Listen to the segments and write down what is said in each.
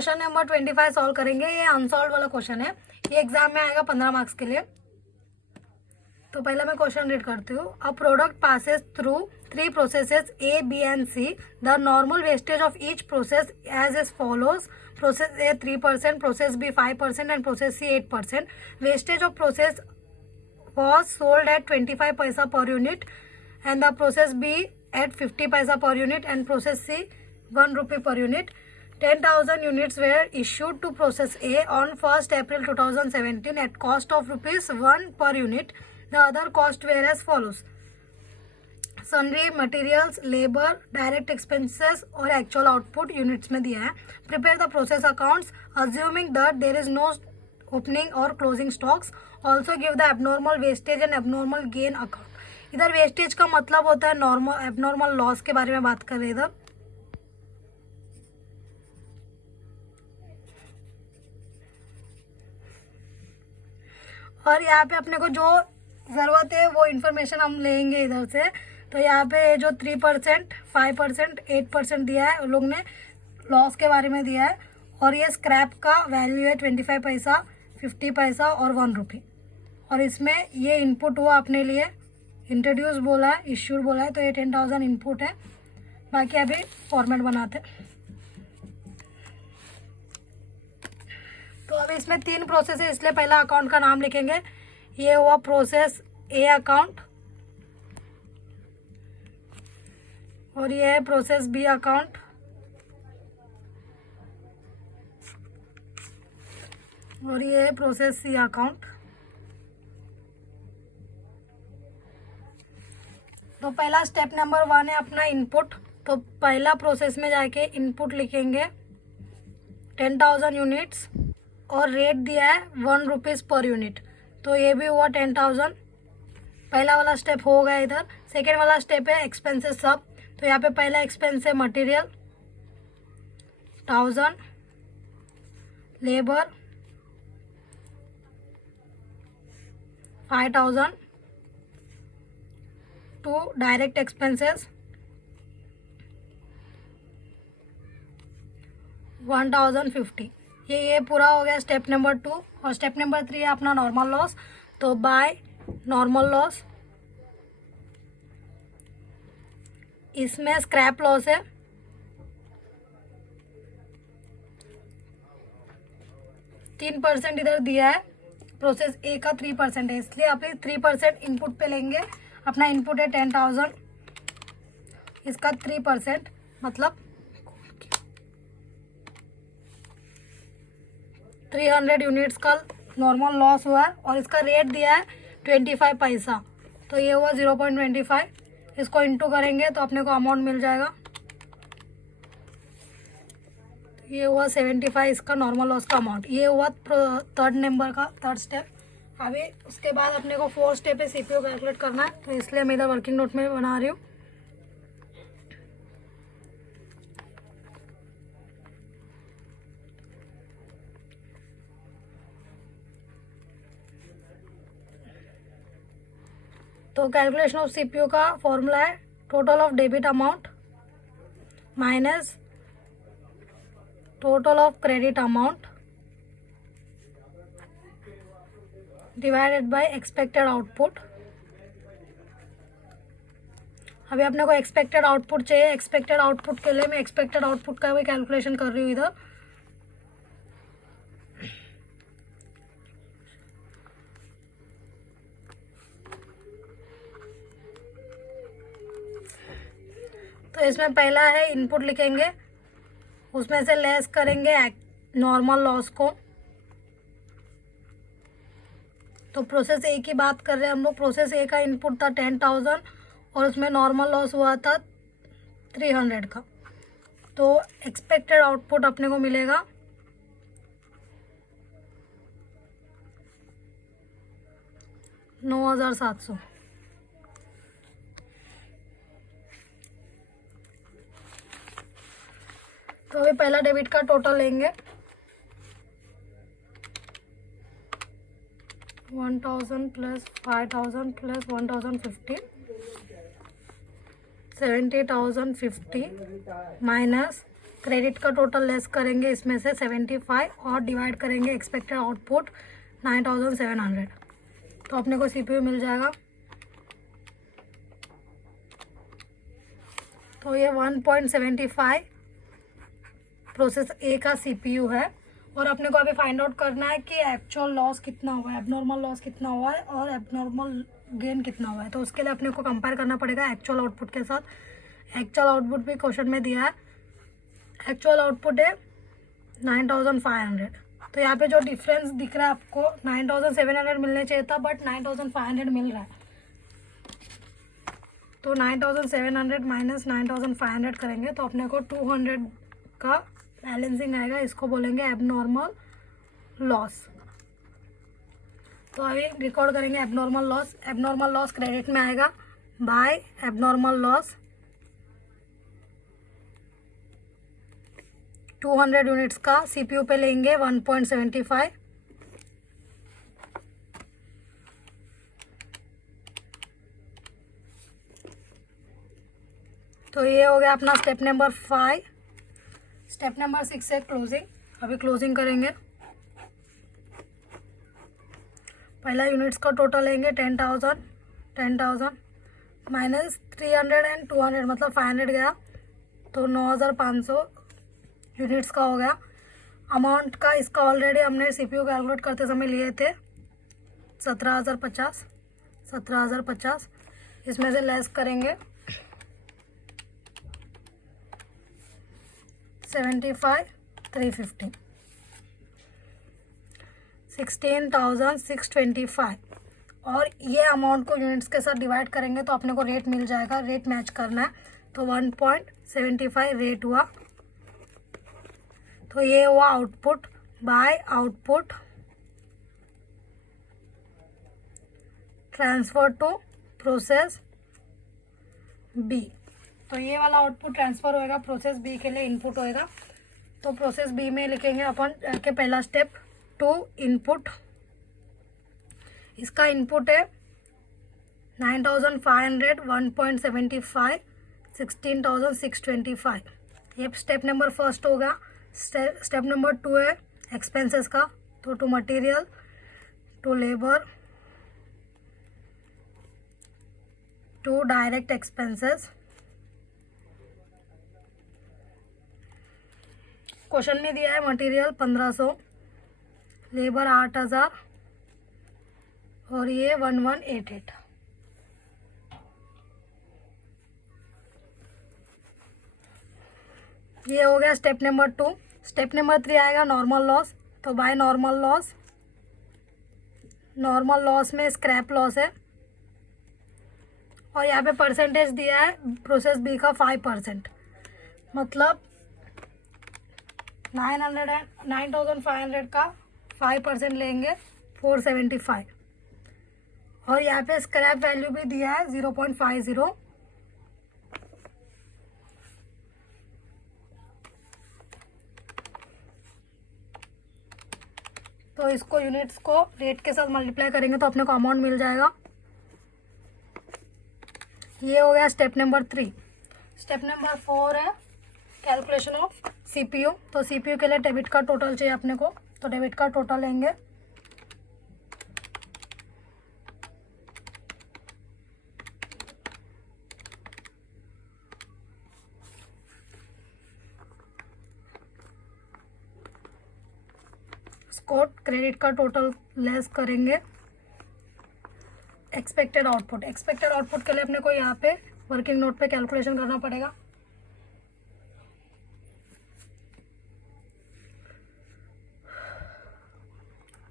Question number 25 solve करेंगे। ये unsolved वाला क्वेश्चन है, ये एग्जाम में आएगा 15 मार्क्स के लिए। तो पहले मैं क्वेश्चन रीड करती हूँ। A product passes through 3 processes A, B and C. The normal wastage of each process as is follows. Process A 3%, process B 5% and process C 8%. Wastage of process was sold at 25 paisa per unit and the process B at 50 paisa per unit and process C 1 rupee per unit. 10,000 units were issued to process A on 1st April 2017 at cost of rupees 1 per unit. The other cost were as follows. सनरी, materials, labour, direct expenses और actual output units में दिया है। Prepare the process accounts assuming that there is no opening और closing stocks. Also give the abnormal wastage and abnormal gain account. इधर wastage का मतलब होता है नॉर्मल, एबनॉर्मल लॉस के बारे में बात कर रहे हैं इधर। और यहाँ पे अपने को जो ज़रूरत है वो इन्फॉर्मेशन हम लेंगे इधर से। तो यहाँ पे जो 3%, 5%, 8% दिया है, उन लोग ने लॉस के बारे में दिया है। और ये स्क्रैप का वैल्यू है 25 पैसा, 50 पैसा और 1 रुपी। और इसमें ये इनपुट हुआ अपने लिए, इंट्रोड्यूस बोला है, इश्यूड बोला है, तो ये 10,000 इनपुट है। बाकी अभी फॉर्मेट बनाते। तो अभी इसमें 3 प्रोसेस है, इसलिए पहला अकाउंट का नाम लिखेंगे। ये हुआ प्रोसेस ए अकाउंट और ये है प्रोसेस बी अकाउंट और ये है प्रोसेस सी अकाउंट। तो पहला स्टेप नंबर 1 है अपना इनपुट। तो पहला प्रोसेस में जाके इनपुट लिखेंगे 10,000 यूनिट्स और रेट दिया है 1 रुपीज़ पर यूनिट। तो ये भी हुआ 10,000। पहला वाला स्टेप हो गया इधर। सेकेंड वाला स्टेप है एक्सपेंसेस सब। तो यहाँ पे पहला एक्सपेंस है मटेरियल 1000, लेबर 5,000, 2 डायरेक्ट एक्सपेंसेस 1,050। ये पूरा हो गया स्टेप नंबर 2। और स्टेप नंबर 3 है अपना नॉर्मल लॉस। तो बाय नॉर्मल लॉस, इसमें स्क्रैप लॉस है 3% इधर दिया है। प्रोसेस ए का 3% है, इसलिए आप 3% इनपुट पे लेंगे। अपना इनपुट है 10,000, इसका 3% मतलब 300 यूनिट्स का नॉर्मल लॉस हुआ है। और इसका रेट दिया है 25 पैसा। तो ये हुआ 0.25। इसको इंटू करेंगे तो अपने को अमाउंट मिल जाएगा। ये हुआ 75 इसका नॉर्मल लॉस का अमाउंट। ये हुआ थर्ड नंबर का थर्ड स्टेप। अभी उसके बाद अपने को 4 स्टेप है सीपीयू कैलकुलेट करना है। तो इसलिए मैं इधर वर्किंग नोट में बना रही हूँ। तो कैलकुलेशन ऑफ सीपीयू का फॉर्मूला है total of debit amount minus total of credit amount divided by expected output. अभी अपने को एक्सपेक्टेड आउटपुट चाहिए। एक्सपेक्टेड आउटपुट के लिए मैं एक्सपेक्टेड आउटपुट का भी कैलकुलेशन कर रही हूँ इधर। तो इसमें पहला है इनपुट लिखेंगे, उसमें से लेस करेंगे नॉर्मल लॉस को। तो प्रोसेस ए की बात कर रहे हैं हम लोग। प्रोसेस ए का इनपुट था 10,000 और उसमें नॉर्मल लॉस हुआ था 300 का। तो एक्सपेक्टेड आउटपुट अपने को मिलेगा 9,700। तो अभी पहला डेबिट का टोटल लेंगे 1,000 प्लस 5,000 प्लस 1,050 70,050 माइनस क्रेडिट का टोटल लेस करेंगे इसमें से 75 और डिवाइड करेंगे एक्सपेक्टेड आउटपुट 9700, तो अपने को CPU मिल जाएगा। तो ये 1.75 प्रोसेस ए का CPU है। और अपने को अभी फाइंड आउट करना है कि एक्चुअल लॉस कितना हुआ है, एबनॉर्मल लॉस कितना हुआ है और एबनॉर्मल गेन कितना हुआ है। तो उसके लिए अपने को कंपेयर करना पड़ेगा एक्चुअल आउटपुट के साथ। एक्चुअल आउटपुट भी क्वेश्चन में दिया है। एक्चुअल आउटपुट है 9500। तो यहाँ पे जो डिफरेंस दिख रहा है आपको 9700 मिलने चाहिए था, बट 9500 मिल रहा है। तो 9700 माइनस 9500 करेंगे तो अपने को 200 का बैलेंसिंग आएगा। इसको बोलेंगे एबनॉर्मल लॉस। तो अभी रिकॉर्ड करेंगे abnormal loss. Abnormal loss credit में आएगा बाय एबनॉर्मल लॉस 200 यूनिट्स का CPU पे लेंगे 1.75। तो ये हो गया अपना स्टेप नंबर 5। स्टेप नंबर 6 है क्लोजिंग। अभी क्लोजिंग करेंगे। पहला यूनिट्स का टोटल लेंगे 10,000 माइनस 300 एंड 200 मतलब 500 गया, तो 9,500 यूनिट्स का हो गया। अमाउंट का इसका ऑलरेडी हमने CPU कैलकुलेट करते समय लिए थे 17,050। इसमें से लेस करेंगे 75,350 16,625। और ये अमाउंट को यूनिट्स के साथ डिवाइड करेंगे तो अपने को रेट मिल जाएगा। रेट मैच करना है तो 1.75 रेट हुआ। तो ये हुआ output by output transfer to process B. तो ये वाला आउटपुट ट्रांसफर होएगा प्रोसेस बी के लिए इनपुट होएगा। तो प्रोसेस बी में लिखेंगे अपन के पहला स्टेप टू इनपुट। इसका इनपुट है 9,500 1.75 16,625। ये स्टेप नंबर फर्स्ट होगा। स्टेप नंबर 2 है एक्सपेंसेस का। तो to material, to labour, to direct expenses. Question में दिया है मटेरियल 1500, लेबर 8,000 और ये 1188। ये हो गया स्टेप नंबर 2। स्टेप नंबर 3 आएगा नॉर्मल लॉस। तो by normal loss, normal loss में स्क्रैप लॉस है और यहाँ पे परसेंटेज दिया है प्रोसेस बी का 5%, मतलब 9,500 का 5% लेंगे 475। और यहाँ पे स्क्रैप वैल्यू भी दिया है 0.50। तो इसको यूनिट्स को रेट के साथ मल्टीप्लाई करेंगे तो अपने को अमाउंट मिल जाएगा। ये हो गया स्टेप नंबर 3। स्टेप नंबर 4 है कैलकुलेशन ऑफ CPU। तो CPU के लिए डेबिट का टोटल चाहिए अपने को। तो डेबिट का टोटल लेंगे इसको क्रेडिट का टोटल लेस करेंगे एक्सपेक्टेड आउटपुट। एक्सपेक्टेड आउटपुट के लिए अपने को यहाँ पे वर्किंग नोट पे कैलकुलेशन करना पड़ेगा।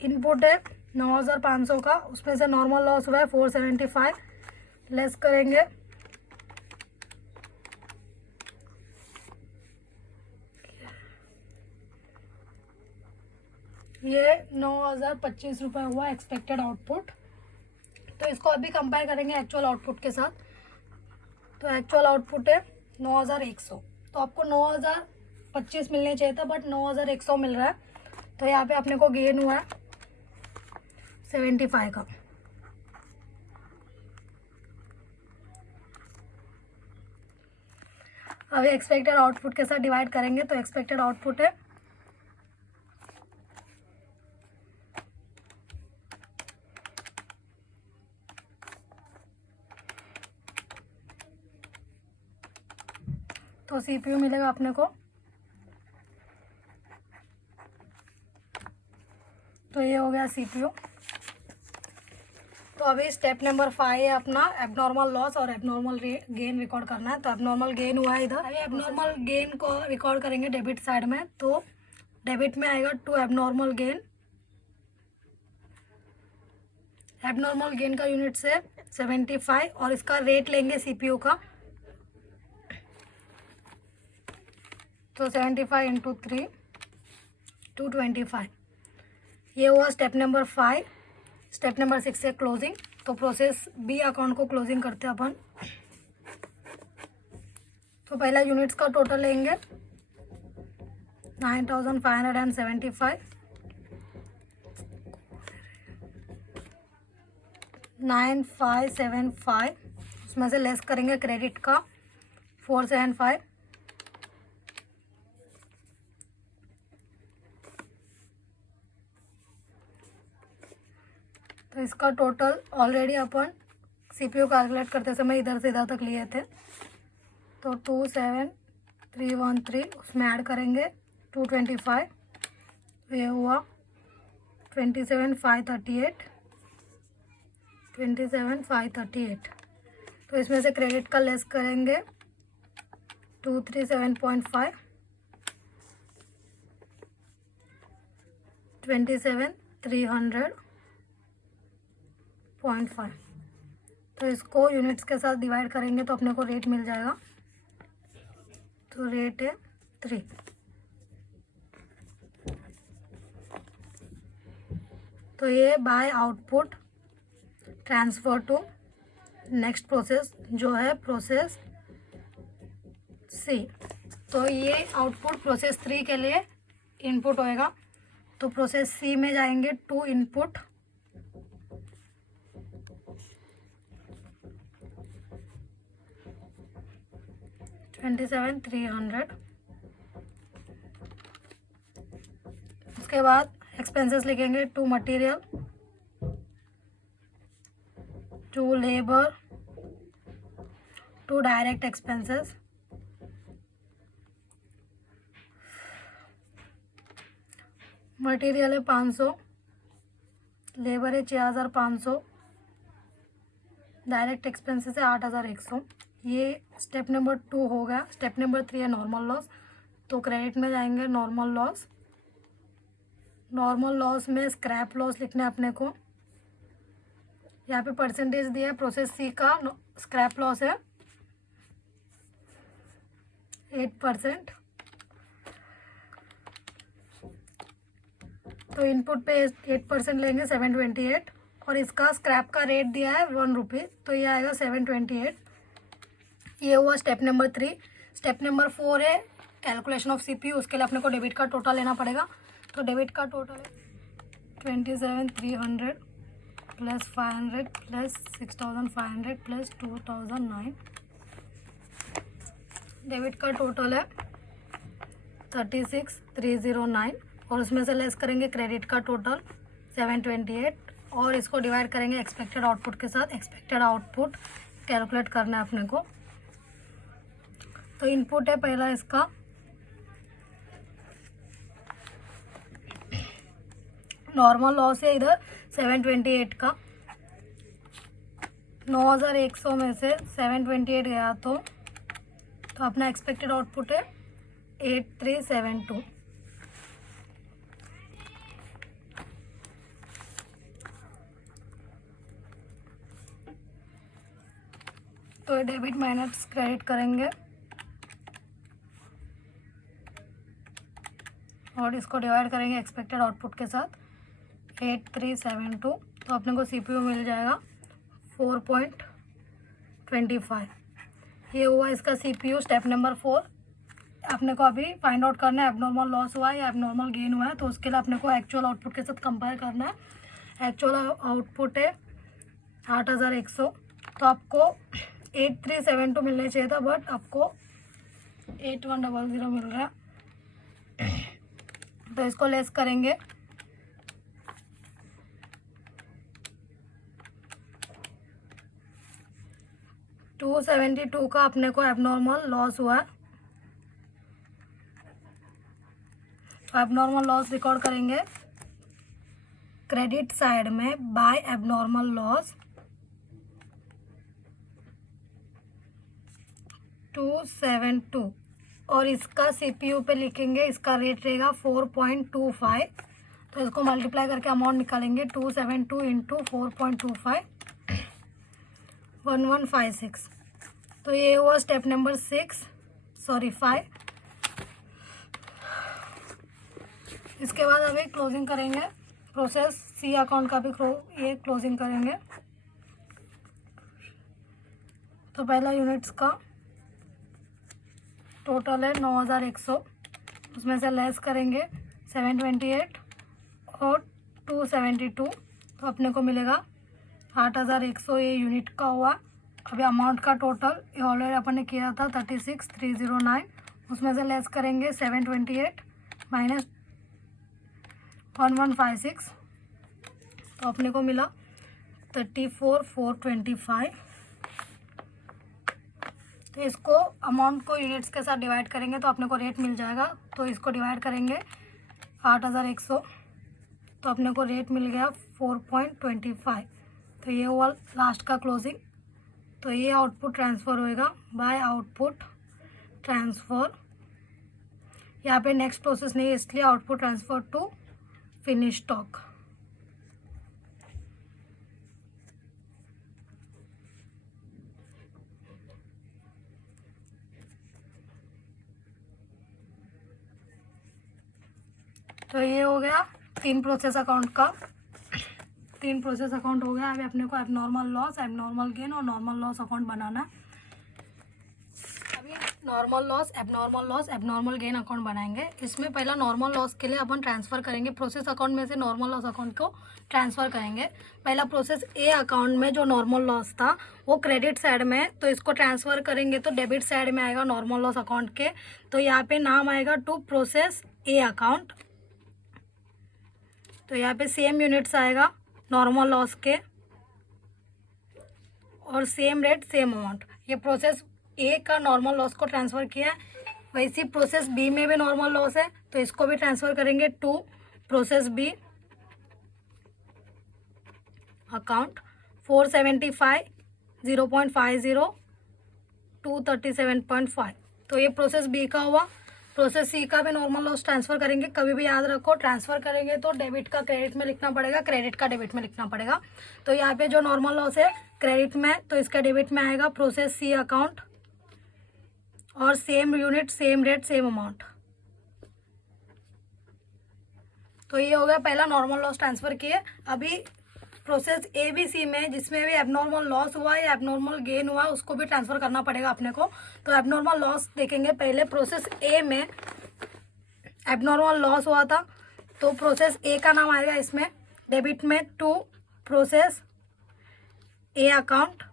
इनपुट है 9,500 का, उसमें से नॉर्मल लॉस हुआ है 475, लेस करेंगे ये 9,025 रुपये हुआ एक्सपेक्टेड आउटपुट। तो इसको अभी कंपेयर करेंगे एक्चुअल आउटपुट के साथ। तो एक्चुअल आउटपुट है 9,100। तो आपको 9,025 मिलने चाहिए था बट 9,100 मिल रहा है। तो यहाँ पे अपने को गेन हुआ है 75 का। अभी एक्सपेक्टेड आउटपुट के साथ डिवाइड करेंगे तो एक्सपेक्टेड आउटपुट है तो सीपीयू मिलेगा अपने को। तो ये हो गया सीपीयू। तो अभी स्टेप नंबर 5 है अपना एबनॉर्मल लॉस और एबनॉर्मल गेन रिकॉर्ड करना है। तो एबनॉर्मल गेन हुआ है इधर। अभी एबनॉर्मल गेन को रिकॉर्ड करेंगे डेबिट साइड में। तो डेबिट में आएगा 2 एबनॉर्मल गेन। एबनॉर्मल गेन का यूनिट से 75 और इसका रेट लेंगे सीपीयू का। तो 75 इंटू 3 225। ये हुआ स्टेप नंबर 5। स्टेप नंबर 6 है क्लोजिंग। तो प्रोसेस बी अकाउंट को क्लोजिंग करते हैं अपन। तो पहला यूनिट्स का टोटल लेंगे 9575 9575। उसमें से लेस करेंगे क्रेडिट का 475। तो इसका टोटल ऑलरेडी अपन सीपीयू कैलकुलेट करते समय इधर से इधर तक लिए थे। तो 27313 उसमें ऐड करेंगे 225। ये हुआ 27538 27538। तो इसमें से क्रेडिट का लेस करेंगे 237.5 27300.5। तो इसको यूनिट्स के साथ डिवाइड करेंगे तो अपने को रेट मिल जाएगा। तो रेट है 3। तो ये by output transfer to next process जो है प्रोसेस सी। तो ये आउटपुट प्रोसेस 3 के लिए इनपुट होएगा। तो प्रोसेस सी में जाएंगे टू इनपुट $27,300। उसके बाद एक्सपेंसेस लिखेंगे to material, to labour, to direct expenses. Material है 500, लेबर है 6500, डायरेक्ट एक्सपेंसेस है 8100। ये स्टेप नंबर 2 हो गया। स्टेप नंबर 3 है नॉर्मल लॉस। तो क्रेडिट में जाएंगे नॉर्मल लॉस। नॉर्मल लॉस में स्क्रैप लॉस लिखना है अपने को। यहाँ पे परसेंटेज दिया है। प्रोसेस सी का स्क्रैप लॉस है 8%। तो इनपुट पे 8% लेंगे 728 और इसका स्क्रैप का रेट दिया है 1 रुपये। तो ये आएगा 728। ये हुआ स्टेप नंबर 3। स्टेप नंबर 4 है कैलकुलेशन ऑफ सीपीयू। उसके लिए अपने को डेबिट का टोटल लेना पड़ेगा। तो डेबिट का टोटल है 27,300 प्लस 500 प्लस 6,500 प्लस 2,009। डेबिट का टोटल है 36,309 और उसमें से लेस करेंगे क्रेडिट का टोटल 728 और इसको डिवाइड करेंगे एक्सपेक्टेड आउटपुट के साथ। एक्सपेक्टेड आउटपुट कैलकुलेट करना है अपने को। तो इनपुट है पहला इसका नॉर्मल लॉस है इधर 728 का। 9100 में से 728 गया तो अपना एक्सपेक्टेड आउटपुट है 8372। तो डेबिट माइनस क्रेडिट करेंगे और इसको डिवाइड करेंगे एक्सपेक्टेड आउटपुट के साथ 8372। तो अपने को सीपीयू मिल जाएगा 4.25। ये हुआ इसका सीपीयू स्टेप नंबर 4। अपने को अभी फाइंड आउट करना है एबनॉर्मल लॉस हुआ है या एबनॉर्मल गेन हुआ है। तो उसके लिए अपने को एक्चुअल आउटपुट के साथ कंपेयर करना है। एक्चुअल आउटपुट है 8100। तो आपको 8372 मिलना चाहिए था बट आपको 8100 मिल रहा है। तो इसको लेस करेंगे, $272 का अपने को एबनॉर्मल लॉस हुआ है। तो एबनॉर्मल लॉस रिकॉर्ड करेंगे क्रेडिट साइड में बाय एबनॉर्मल लॉस 272, और इसका सीपीयू पे लिखेंगे, इसका रेट रहेगा 4.25। तो इसको मल्टीप्लाई करके अमाउंट निकालेंगे, 272 इंटू 4.25 1156। तो ये हुआ स्टेप नंबर 5। इसके बाद अभी क्लोजिंग करेंगे, प्रोसेस सी अकाउंट का भी ये क्लोजिंग करेंगे। तो पहला यूनिट्स का टोटल है 9100, उसमें से लेस करेंगे 728 और 272, तो अपने को मिलेगा 8100। ये यूनिट का हुआ। अभी अमाउंट का टोटल ये ऑलरेडी अपन ने किया था 36309, उसमें से लेस करेंगे 728 माइनस 1156, तो अपने को मिला 34425। तो इसको अमाउंट को यूनिट्स के साथ डिवाइड करेंगे तो अपने को रेट मिल जाएगा। तो इसको डिवाइड करेंगे 8100, तो अपने को रेट मिल गया 4.25। तो ये हुआ लास्ट का क्लोजिंग। तो ये आउटपुट ट्रांसफ़र होएगा बाय आउटपुट ट्रांसफ़र। यहाँ पे नेक्स्ट प्रोसेस नहीं है, इसलिए output transfer to finish stock. तो ये हो गया 3 प्रोसेस अकाउंट का। 3 प्रोसेस अकाउंट हो गया। अभी अपने को एबनॉर्मल लॉस, एबनॉर्मल गेन और नॉर्मल लॉस अकाउंट बनाना है। अभी normal loss, abnormal gain account बनाएंगे। इसमें पहला नॉर्मल लॉस के लिए अपन ट्रांसफ़र करेंगे, प्रोसेस अकाउंट में से नॉर्मल लॉस अकाउंट को ट्रांसफ़र करेंगे। पहला प्रोसेस ए अकाउंट में जो नॉर्मल लॉस था वो क्रेडिट साइड में, तो इसको ट्रांसफ़र करेंगे तो डेबिट साइड में आएगा नॉर्मल लॉस अकाउंट के। तो यहाँ पे नाम आएगा टू प्रोसेस ए अकाउंट। तो यहाँ पे सेम यूनिट्स आएगा नॉर्मल लॉस के और सेम रेट सेम अमाउंट। ये प्रोसेस ए का नॉर्मल लॉस को ट्रांसफ़र किया है, वैसी प्रोसेस बी में भी नॉर्मल लॉस है, तो इसको भी ट्रांसफ़र करेंगे टू प्रोसेस बी अकाउंट। 475 0.50 237.5। तो ये प्रोसेस बी का हुआ। प्रोसेस सी का भी नॉर्मल लॉस ट्रांसफ़र करेंगे। कभी भी याद रखो, ट्रांसफ़र करेंगे तो डेबिट का क्रेडिट में लिखना पड़ेगा, क्रेडिट का डेबिट में लिखना पड़ेगा। तो यहाँ पे जो नॉर्मल लॉस है क्रेडिट में, तो इसका डेबिट में आएगा प्रोसेस सी अकाउंट, और same unit same rate same amount. तो ये हो गया पहला नॉर्मल लॉस ट्रांसफ़र किए। अभी प्रोसेस ए बी सी में जिसमें भी एबनॉर्मल लॉस हुआ या एबनॉर्मल गेन हुआ उसको भी ट्रांसफ़र करना पड़ेगा अपने को। तो एबनॉर्मल लॉस देखेंगे पहले। प्रोसेस ए में एबनॉर्मल लॉस हुआ था, तो प्रोसेस ए का नाम आएगा इसमें डेबिट में टू प्रोसेस ए अकाउंट।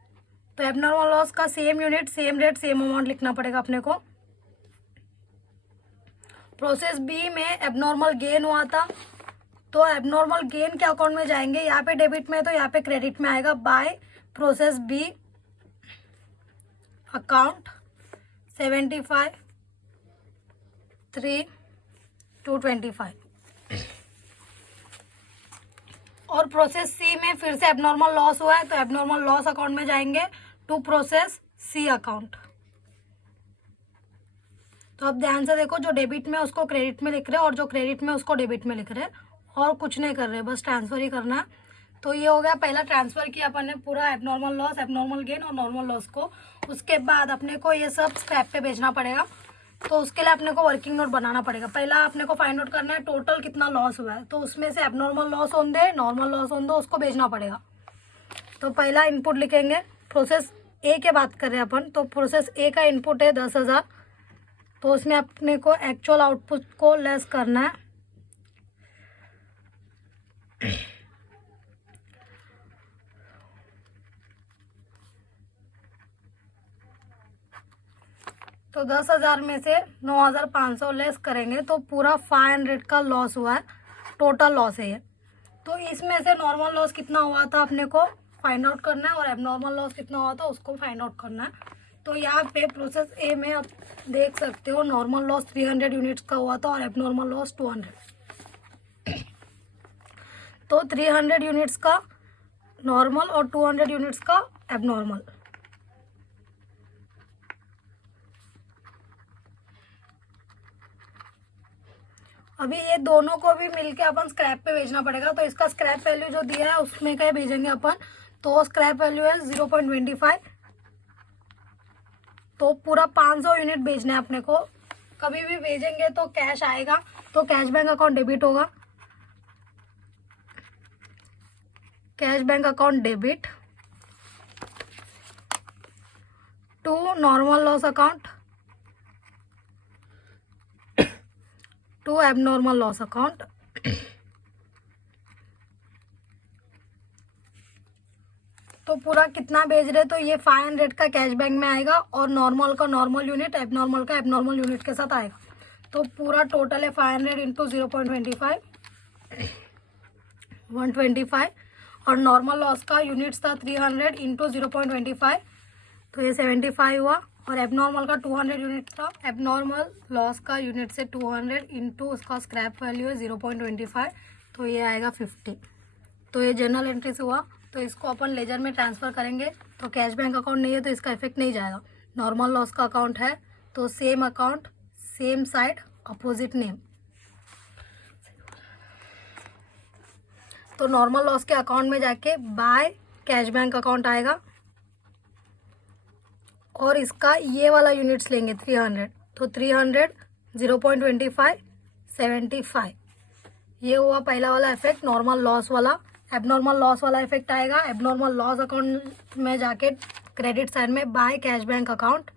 तो एबनॉर्मल लॉस का same unit same rate same amount लिखना पड़ेगा अपने को। प्रोसेस बी में एबनॉर्मल गेन हुआ था, तो एबनॉर्मल गेन के अकाउंट में जाएंगे। यहाँ पे डेबिट में, तो यहाँ पे क्रेडिट में आएगा बाय प्रोसेस बी अकाउंट 75 3 225। और प्रोसेस सी में फिर से एबनॉर्मल लॉस हुआ है, तो एबनॉर्मल लॉस अकाउंट में जाएंगे टू प्रोसेस सी अकाउंट। तो अब ध्यान से देखो, जो डेबिट में उसको क्रेडिट में लिख रहे हैं और जो क्रेडिट में उसको डेबिट में लिख रहे हैं, और कुछ नहीं कर रहे, बस ट्रांसफ़र ही करना है। तो ये हो गया पहला ट्रांसफ़र किया अपन ने पूरा एबनॉर्मल लॉस, एबनॉर्मल गेन और नॉर्मल लॉस को। उसके बाद अपने को ये सब स्क्रैप पे भेजना पड़ेगा। तो उसके लिए अपने को वर्किंग नोट बनाना पड़ेगा। पहला अपने को फाइंड आउट करना है टोटल कितना लॉस हुआ है, तो उसमें से abnormal loss on they, normal loss on दो, उसको भेजना पड़ेगा। तो पहला इनपुट लिखेंगे, प्रोसेस ए के बात कर रहे हैं अपन, तो प्रोसेस ए का इनपुट है 10,000। तो उसमें अपने को एक्चुअल आउटपुट को लेस करना है। तो 10,000 में से 9,500 लेस करेंगे तो पूरा 500 का लॉस हुआ है, टोटल लॉस है ये। तो इसमें से नॉर्मल लॉस कितना हुआ था अपने को फाइंड आउट करना है और एबनॉर्मल लॉस कितना हुआ था उसको फाइंड आउट करना है। तो यहाँ पे प्रोसेस ए में आप देख सकते हो नॉर्मल लॉस 300 यूनिट्स का हुआ था और एबनॉर्मल लॉस 200। तो 300 यूनिट्स का नॉर्मल और 200 यूनिट्स का एबनॉर्मल। अभी ये दोनों को भी मिलके अपन स्क्रैप पे भेजना पड़ेगा। तो इसका स्क्रैप वैल्यू जो दिया है उसमें क्या भेजेंगे अपन, तो स्क्रैप वैल्यू है 0.25। तो पूरा 500 यूनिट भेजना है अपने को। कभी भी भेजेंगे तो कैश आएगा, तो कैश बैंक अकाउंट डेबिट होगा, cash bank account debit to normal loss account to abnormal loss account. तो पूरा कितना भेज रहे, तो ये 500 का कैश बैंक में आएगा और नॉर्मल का नॉर्मल यूनिट, एबनॉर्मल का एबनॉर्मल यूनिट के साथ आएगा। तो पूरा टोटल है 500 इंटू 0.25 125 और नॉर्मल लॉस का यूनिट्स था 300 इंटू 0.25 तो ये 75 हुआ और एबनॉर्मल का 200 यूनिट था। एबनॉर्मल लॉस का यूनिट से 200 इंटू उसका स्क्रैप वैल्यू है 0.25 तो ये आएगा 50। तो ये जर्नल एंट्री से हुआ। तो इसको अपन लेजर में ट्रांसफ़र करेंगे। तो कैश बैंक अकाउंट नहीं है तो इसका इफेक्ट नहीं जाएगा। नॉर्मल लॉस का अकाउंट है तो same account same side opposite name. तो नॉर्मल लॉस के अकाउंट में जाके बाय कैश बैंक अकाउंट आएगा और इसका ये वाला यूनिट्स लेंगे 300। तो 300 0.25 75 ये हुआ पहला वाला इफेक्ट नॉर्मल लॉस वाला। एबनॉर्मल लॉस वाला इफेक्ट आएगा एबनॉर्मल लॉस अकाउंट में जाके क्रेडिट साइड में बाय कैश बैंक अकाउंट।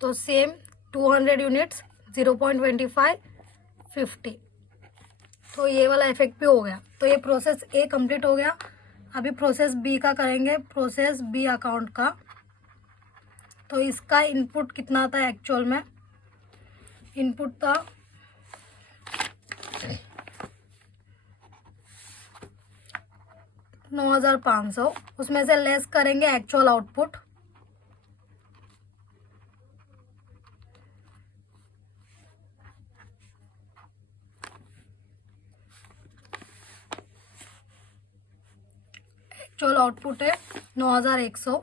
तो सेम 200 यूनिट्स 0.25 50 तो ये वाला इफेक्ट भी हो गया। तो ये प्रोसेस ए कंप्लीट हो गया। अभी प्रोसेस बी का करेंगे। प्रोसेस बी अकाउंट का तो इसका इनपुट कितना था एक्चुअल में, इनपुट था 9,500 उसमें से लेस करेंगे एक्चुअल आउटपुट एक्चुअल आउटपुट है 9,100।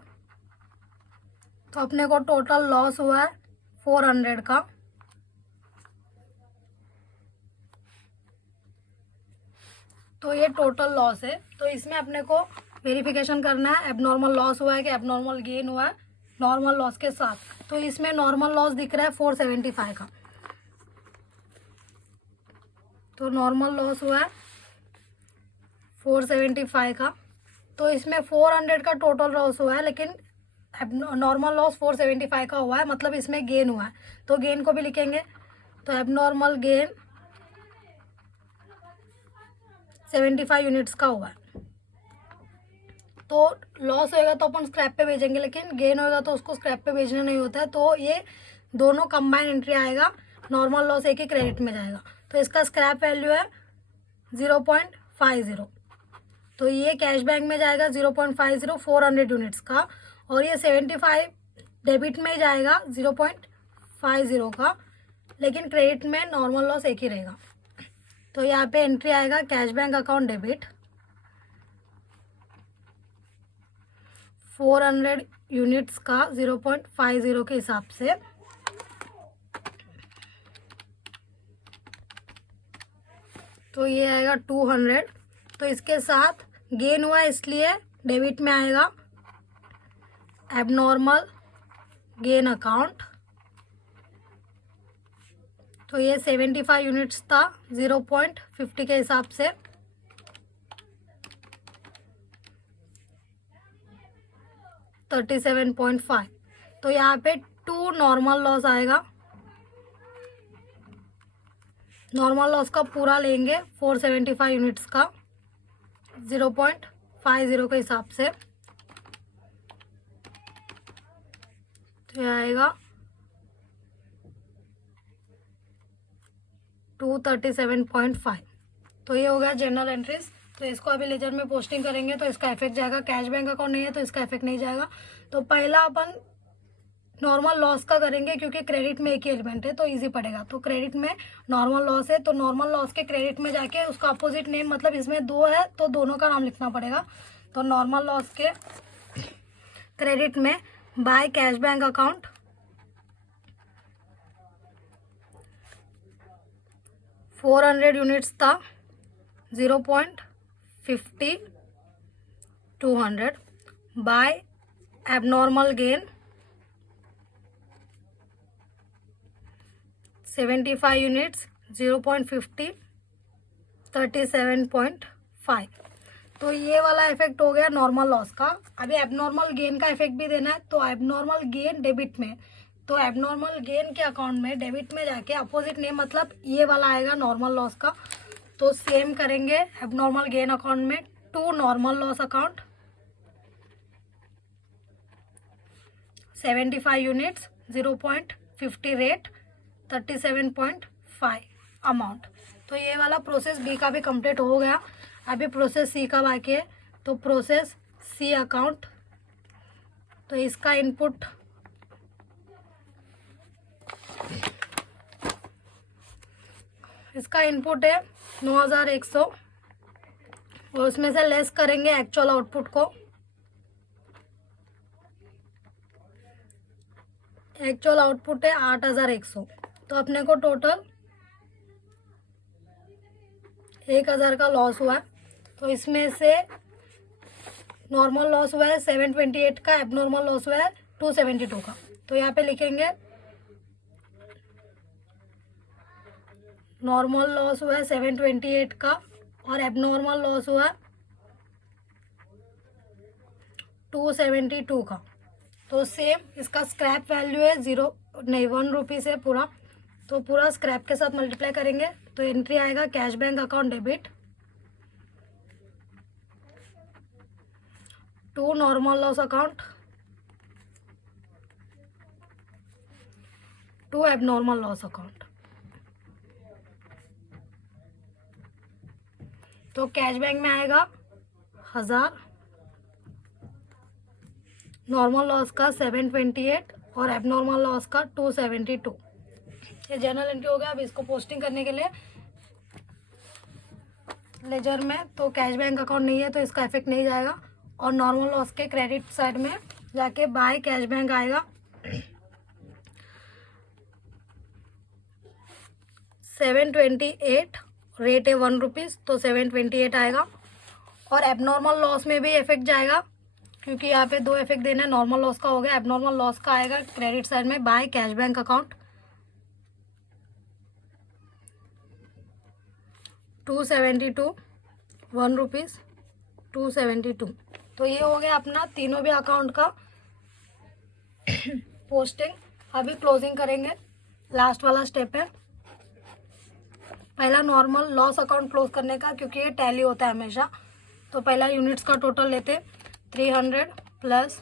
तो अपने को टोटल लॉस हुआ है 400 का। तो ये टोटल लॉस है। तो इसमें अपने को वेरिफिकेशन करना है एबनॉर्मल लॉस हुआ है कि एबनॉर्मल गेन हुआ है नॉर्मल लॉस के साथ। तो इसमें नॉर्मल लॉस दिख रहा है 475 का। तो नॉर्मल लॉस हुआ है 475 का। तो इसमें 400 का टोटल लॉस हुआ है लेकिन नॉर्मल लॉस 475 का हुआ है, मतलब इसमें गेन हुआ है। तो गेन को भी लिखेंगे। तो एबनॉर्मल गेन 75 यूनिट्स का हुआ है। तो लॉस होएगा तो अपन स्क्रैप पे भेजेंगे लेकिन गेन होएगा तो उसको स्क्रैप पे भेजना नहीं होता है। तो ये दोनों कंबाइन एंट्री आएगा, नॉर्मल लॉस एक ही क्रेडिट में जाएगा। तो इसका स्क्रैप वैल्यू है 0.50। तो ये कैश बैंक में जाएगा 0.50 400 यूनिट्स का और ये 75 डेबिट में जाएगा 0.50 का, लेकिन क्रेडिट में नॉर्मल लॉस एक ही रहेगा। तो यहाँ पे एंट्री आएगा cash bank account debit 400 units का 0.50 के हिसाब से। तो ये आएगा 200। तो इसके साथ गेन हुआ इसलिए डेबिट में आएगा एबनॉर्मल गेन अकाउंट। तो ये 75 यूनिट्स था 0.50 के हिसाब से। तो 37.5। तो यहाँ पे 2 नॉर्मल लॉस आएगा। नॉर्मल लॉस का पूरा लेंगे 475 यूनिट्स का 0.50 के हिसाब से। तो ये आएगा 237.5। तो ये हो गया जनरल एंट्रीज। तो इसको अभी लेजर में पोस्टिंग करेंगे तो इसका इफेक्ट जाएगा। कैश बैंक अकाउंट नहीं है तो इसका इफेक्ट नहीं जाएगा। तो पहला अपन नॉर्मल लॉस का करेंगे क्योंकि क्रेडिट में एक ही एलिमेंट है तो इजी पड़ेगा। तो क्रेडिट में नॉर्मल लॉस है तो नॉर्मल लॉस के क्रेडिट में जाके उसका अपोजिट नेम, मतलब इसमें दो है तो दोनों का नाम लिखना पड़ेगा। तो नॉर्मल लॉस के क्रेडिट में by cash bank account 400 units था 0.50 200 बाय एबनॉर्मल गेन 75 यूनिट्स 0.50 37.5। तो ये वाला इफेक्ट हो गया नॉर्मल लॉस का। अभी एबनॉर्मल गेन का इफेक्ट भी देना है। तो एबनॉर्मल गेन डेबिट में, तो एबनॉर्मल गेन के अकाउंट में डेबिट में जाके अपोजिट नेम, मतलब ये वाला आएगा नॉर्मल लॉस का। तो सेम करेंगे एबनॉर्मल गेन अकाउंट में to normal loss account 75 units 0.50 rate 37.5 amount. तो ये वाला प्रोसेस बी का भी कंप्लीट हो गया। अभी प्रोसेस सी का बाकी है। तो प्रोसेस सी अकाउंट, तो इसका इनपुट है 9100 और उसमें से लेस करेंगे एक्चुअल आउटपुट को। एक्चुअल आउटपुट है 8100। तो अपने को टोटल 1000 का लॉस हुआ है। तो इसमें से नॉर्मल लॉस हुआ है 728 का, एबनॉर्मल लॉस हुआ है 272 का। तो यहाँ पे लिखेंगे नॉर्मल लॉस हुआ है 728 का और एबनॉर्मल लॉस हुआ है 272 का। तो सेम इसका स्क्रैप वैल्यू है 1 रुपीज़ है पूरा। तो पूरा स्क्रैप के साथ मल्टीप्लाई करेंगे तो एंट्री आएगा cash bank account debit to normal loss account to abnormal loss account. तो कैश बैंक में आएगा 1000, नॉर्मल लॉस का 728 और एबनॉर्मल लॉस का 272। ये जर्नल एंट्री हो गया। अब इसको पोस्टिंग करने के लिए लेजर में, तो कैश बैंक अकाउंट नहीं है तो इसका इफेक्ट नहीं जाएगा। और नॉर्मल लॉस के क्रेडिट साइड में जाके बाय कैश बैंक आएगा 728, रेट है 1 रुपीज़ तो 728 आएगा। और एबनॉर्मल लॉस में भी इफेक्ट जाएगा क्योंकि यहाँ पे दो इफेक्ट देना है। नॉर्मल लॉस का हो गया, एबनॉर्मल लॉस का आएगा क्रेडिट साइड में by cash bank account 272, 1 rupees 272। तो ये हो गया अपना तीनों भी अकाउंट का पोस्टिंग। अभी क्लोजिंग करेंगे, लास्ट वाला स्टेप है। पहला नॉर्मल लॉस अकाउंट क्लोज करने का, क्योंकि ये टैली होता है हमेशा। तो पहला यूनिट्स का टोटल लेते 300 प्लस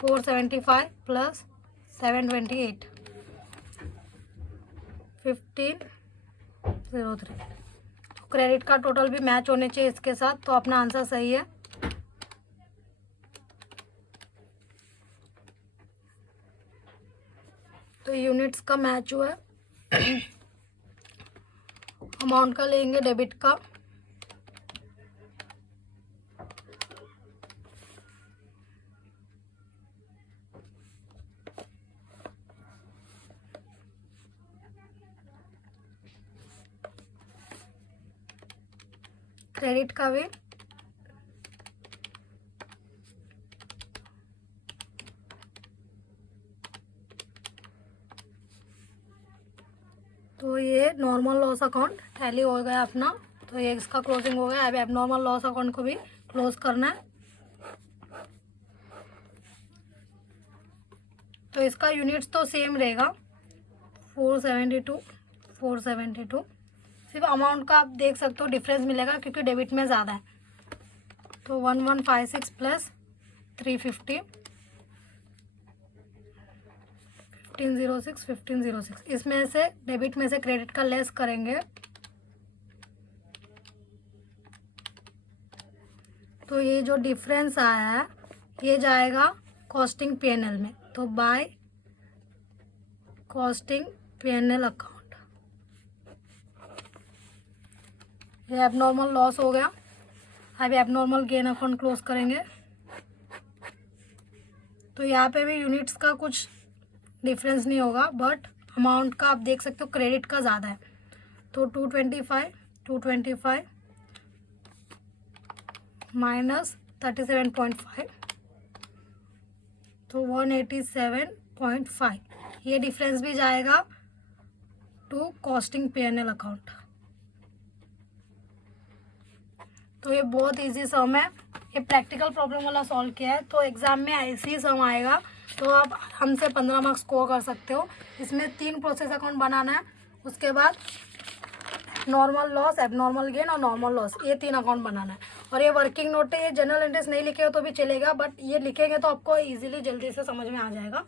475 प्लस 728 1503। तो क्रेडिट का टोटल भी मैच होने चाहिए इसके साथ, तो अपना आंसर सही है। तो यूनिट्स का मैच हुआ है। अमाउंट का लेंगे डेबिट का, क्रेडिट का भी तो ये नॉर्मल लॉस अकाउंट टैली हो गया अपना। तो ये इसका क्लोजिंग हो गया। अब एबनॉर्मल लॉस अकाउंट को भी क्लोज करना है। तो इसका यूनिट्स तो सेम रहेगा 472। सिर्फ अमाउंट का आप देख सकते हो डिफरेंस मिलेगा क्योंकि डेबिट में ज़्यादा है। तो 1156 प्लस 350 1506 1506, इसमें से डेबिट में से क्रेडिट का लेस करेंगे तो ये जो डिफरेंस आया है ये जाएगा कॉस्टिंग पीएनएल में। तो बाय कॉस्टिंग पीएनएल अकाउंट, ये एबनॉर्मल लॉस हो गया। अब एबनॉर्मल गेन अकाउंट क्लोज करेंगे तो यहाँ पे भी यूनिट्स का कुछ डिफरेंस नहीं होगा, बट अमाउंट का आप देख सकते हो क्रेडिट का ज़्यादा है। तो 225 माइनस 37.5 तो 187.5, ये डिफरेंस भी जाएगा टू कॉस्टिंग पीएनएल अकाउंट। तो ये बहुत इजी सम है, ये प्रैक्टिकल प्रॉब्लम वाला सॉल्व किया है। तो एग्जाम में ऐसे ही सम आएगा तो आप हमसे 15 मार्क्स स्कोर कर सकते हो। इसमें 3 प्रोसेस अकाउंट बनाना है, उसके बाद नॉर्मल लॉस, एबनॉर्मल गेन और नॉर्मल लॉस, ये 3 अकाउंट बनाना है। और ये वर्किंग नोट है, ये जनरल इंटरेस्ट नहीं लिखे हो तो भी चलेगा, बट ये लिखेंगे तो आपको इजीली जल्दी से समझ में आ जाएगा।